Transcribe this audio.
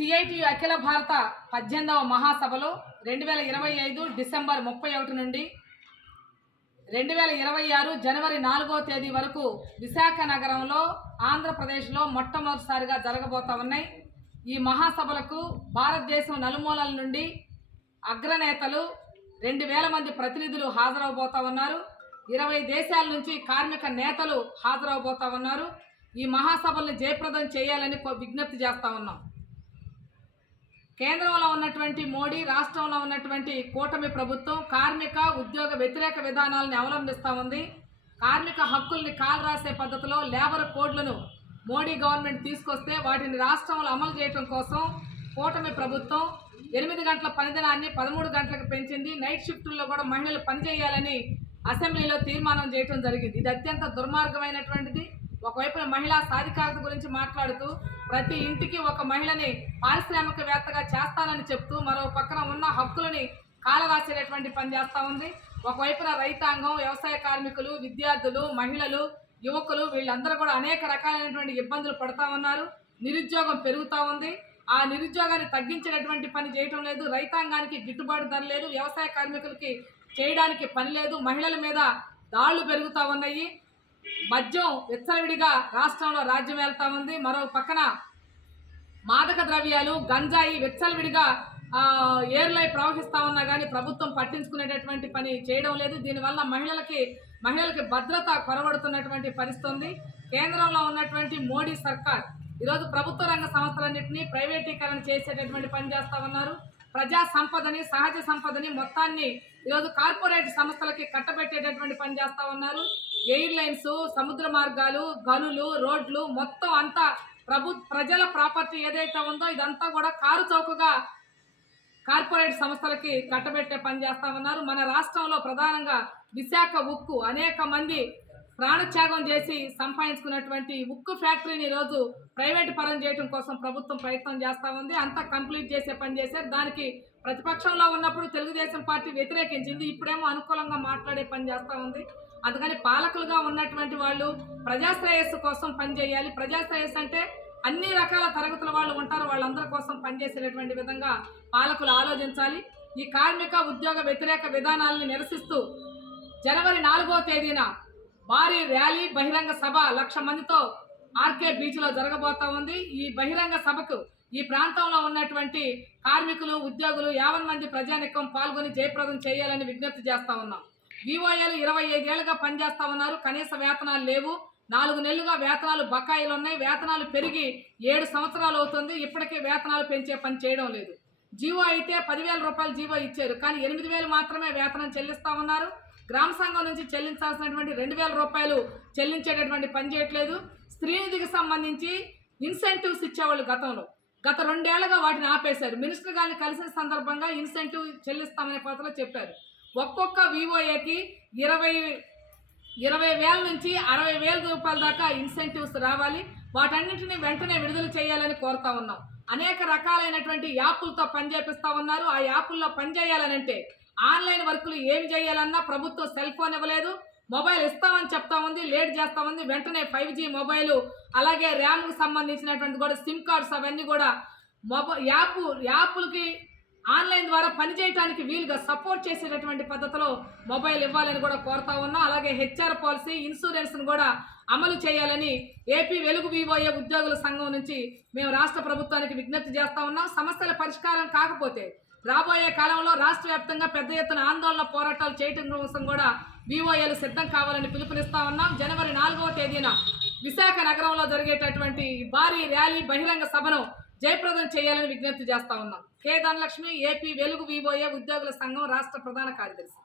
CITU అఖిల భారత 18వ మహాసభలో 2025 December 31 నుండి 2026 జనవరి 4వ తేదీ వరకు విశాఖ నగరంలో ఆంధ్రప్రదేశ్లో మొట్టమొదటిసారిగా జరగబోతా ఉన్నాయి. ఈ మహాసభలకు భారతదేశం నలుమూలల నుండి అగ్రనేతలు 2000 మంది ప్రతినిధులు హాజరవబోతా ఉన్నారు. 20 దేశాల నుంచి కార్మిక నేతలు హాజరవబోతా ఉన్నారు. ఈ మహాసభల్ని జయప్రదం చేయాలని విజ్ఞప్తి చేస్తా ఉన్నాం. కేంద్రంలో ఉన్నటువంటి మోడీ, రాష్ట్రంలో ఉన్నటువంటి కూటమి ప్రభుత్వం కార్మిక ఉద్యోగ వ్యతిరేక విధానాలను అవలంబిస్తూ ఉంది. కార్మిక హక్కుల్ని కాలరాసే పద్ధతిలో లేబర్ కోడ్లను మోడీ గవర్నమెంట్ తీసుకొస్తే వాటిని రాష్ట్రంలో అమలు చేయడం కోసం కూటమి ప్రభుత్వం 8 గంటల పనిదినాన్ని 13 గంటలకు పెంచింది. నైట్ షిఫ్టుల్లో కూడా మహిళలు పనిచేయాలని అసెంబ్లీలో తీర్మానం చేయడం జరిగింది. ఇది అత్యంత దుర్మార్గమైనటువంటిది. ఒకవైపున మహిళా సాధికారత గురించి మాట్లాడుతూ ప్రతి ఇంటికి ఒక మహిళని పారిశ్రామికవేత్తగా చేస్తానని చెప్తూ మరో పక్కన ఉన్న హక్కులని కాలరాసేటటువంటి పని చేస్తూ ఉంది. ఒకవైపున రైతాంగం, వ్యవసాయ కార్మికులు, విద్యార్థులు, మహిళలు, యువకులు వీళ్ళందరూ కూడా అనేక రకాలైనటువంటి ఇబ్బందులు పడుతూ ఉన్నారు. నిరుద్యోగం పెరుగుతూ ఉంది. ఆ నిరుద్యోగాన్ని తగ్గించేటటువంటి పని చేయటం లేదు. రైతాంగానికి గిట్టుబాటు ధర లేదు. వ్యవసాయ కార్మికులకి చేయడానికి పని లేదు. మహిళల మీద దాళ్లు పెరుగుతూ ఉన్నాయి. మద్యం విచ్చలవిడిగా రాష్ట్రంలో రాజ్యం వెళ్తా ఉంది. మరో పక్కన మాదక ద్రవ్యాలు, గంజాయి విచ్చలవిడిగా ఏర్లై ప్రవహిస్తూ ఉన్నా కానీ ప్రభుత్వం పట్టించుకునేటటువంటి పని చేయడం లేదు. దీనివల్ల మహిళలకి భద్రత కొరవడుతున్నటువంటి పరిస్థితి ఉంది. కేంద్రంలో ఉన్నటువంటి మోడీ సర్కార్ ఈరోజు ప్రభుత్వ రంగ సంస్థలన్నింటినీ ప్రైవేటీకరణ చేసేటటువంటి పని చేస్తూ ఉన్నారు. ప్రజా సంపదని, సహజ సంపదని మొత్తాన్ని ఈరోజు కార్పొరేట్ సంస్థలకి కట్టబెట్టేటటువంటి పని చేస్తూ ఉన్నారు. ఎయిర్లైన్స్, సముద్ర మార్గాలు, గనులు, రోడ్లు మొత్తం అంతా ప్రజల ప్రాపర్టీ ఏదైతే ఉందో ఇదంతా కూడా కారు చౌకగా కార్పొరేట్ సంస్థలకి కట్టబెట్టే పని చేస్తూ ఉన్నారు. మన రాష్ట్రంలో ప్రధానంగా విశాఖ ఉక్కు అనేక మంది ప్రాణత్యాగం చేసి సంపాదించుకున్నటువంటి ఉక్కు ఫ్యాక్టరీని ఈరోజు ప్రైవేటు పరం చేయడం కోసం ప్రభుత్వం ప్రయత్నం చేస్తూ ఉంది. అంతా కంప్లీట్ చేసే పని చేశారు. దానికి ప్రతిపక్షంలో ఉన్నప్పుడు తెలుగుదేశం పార్టీ వ్యతిరేకించింది. ఇప్పుడేమో అనుకూలంగా మాట్లాడే పని చేస్తూ ఉంది. అందుకని పాలకులుగా ఉన్నటువంటి వాళ్ళు ప్రజాశ్రేయస్సు కోసం పనిచేయాలి. ప్రజాశ్రేయస్సు అంటే అన్ని రకాల తరగతుల వాళ్ళు ఉంటారు. వాళ్ళందరి కోసం పనిచేసేటటువంటి విధంగా పాలకులు ఆలోచించాలి. ఈ కార్మిక ఉద్యోగ వ్యతిరేక విధానాలను నిరసిస్తూ జనవరి 4వ తేదీన భారీ ర్యాలీ, బహిరంగ సభ 1,00,000 మందితో ఆర్కే బీచ్లో జరగబోతా ఉంది. ఈ బహిరంగ సభకు ఈ ప్రాంతంలో ఉన్నటువంటి కార్మికులు, ఉద్యోగులు 50 మంది ప్రజానికం పాల్గొని జయప్రదం చేయాలని విజ్ఞప్తి చేస్తా ఉన్నాం. వివోఏలు 25 ఏళ్లుగా పనిచేస్తా ఉన్నారు. కనీస వేతనాలు లేవు. 4 నెలలుగా వేతనాలు బకాయిలు ఉన్నాయి. వేతనాలు పెరిగి 7 సంవత్సరాలు అవుతుంది. ఇప్పటికే వేతనాలు పెంచే పని చేయడం లేదు. జీవో అయితే 10,000 రూపాయలు జీవో ఇచ్చారు. కానీ 8,000 మాత్రమే వేతనం చెల్లిస్తా ఉన్నారు. గ్రామ సంఘం నుంచి చెల్లించాల్సినటువంటి 2,000 రూపాయలు చెల్లించేటటువంటి పని చేయట్లేదు. స్త్రీనిధికి సంబంధించి ఇన్సెంటివ్స్ ఇచ్చేవాళ్ళు గత 2 ఏళ్లుగా వాటిని ఆపేశారు. మినిస్టర్ గారిని కలిసిన సందర్భంగా ఇన్సెంటివ్ చెల్లిస్తామనే పద్ధతిలో చెప్పారు. ఒక్కొక్క వివోఏకి 20,000 నుంచి 60,000 రూపాయల దాకా ఇన్సెంటివ్స్ రావాలి. వాటన్నింటినీ వెంటనే విడుదల చేయాలని కోరుతా ఉన్నాం. అనేక రకాలైనటువంటి యాప్లతో పనిచేపిస్తూ ఉన్నారు. ఆ యాప్ల్లో పనిచేయాలనంటే ఆన్లైన్ వర్కులు ఏమి చేయాలన్నా ప్రభుత్వం సెల్ ఫోన్ ఇవ్వలేదు. మొబైల్ ఇస్తామని చెప్తా ఉంది, లేట్ చేస్తా ఉంది. వెంటనే 5G మొబైలు, అలాగే ర్యామ్కి సంబంధించినటువంటి కూడా సిమ్ కార్డ్స్ అవన్నీ కూడా యాప్లకి ఆన్లైన్ ద్వారా పనిచేయడానికి వీలుగా సపోర్ట్ చేసేటటువంటి పద్ధతిలో మొబైల్ ఇవ్వాలని కూడా కోరుతా ఉన్నాం. అలాగే HR పాలసీ, ఇన్సూరెన్స్ను కూడా అమలు చేయాలని ఏపీ వెలుగు వివోఏ ఉద్యోగుల సంఘం నుంచి మేము రాష్ట్ర ప్రభుత్వానికి విజ్ఞప్తి చేస్తా ఉన్నాం. సమస్యల పరిష్కారం కాకపోతే రాబోయే కాలంలో రాష్ట్ర వ్యాప్తంగా పెద్ద ఎత్తున ఆందోళన పోరాటాలు చేయడం కోసం కూడా వివోఏలు సిద్ధం కావాలని పిలుపునిస్తా ఉన్నాం. జనవరి 4వ తేదీన విశాఖ నగరంలో జరిగేటటువంటి భారీ ర్యాలీ, బహిరంగ సభను జయప్రదం చేయాలని విజ్ఞప్తి చేస్తా ఉన్నాం. కె ధనలక్ష్మి, ఏపీ వెలుగు వివోఏ ఉద్యోగుల సంఘం రాష్ట్ర ప్రధాన కార్యదర్శి.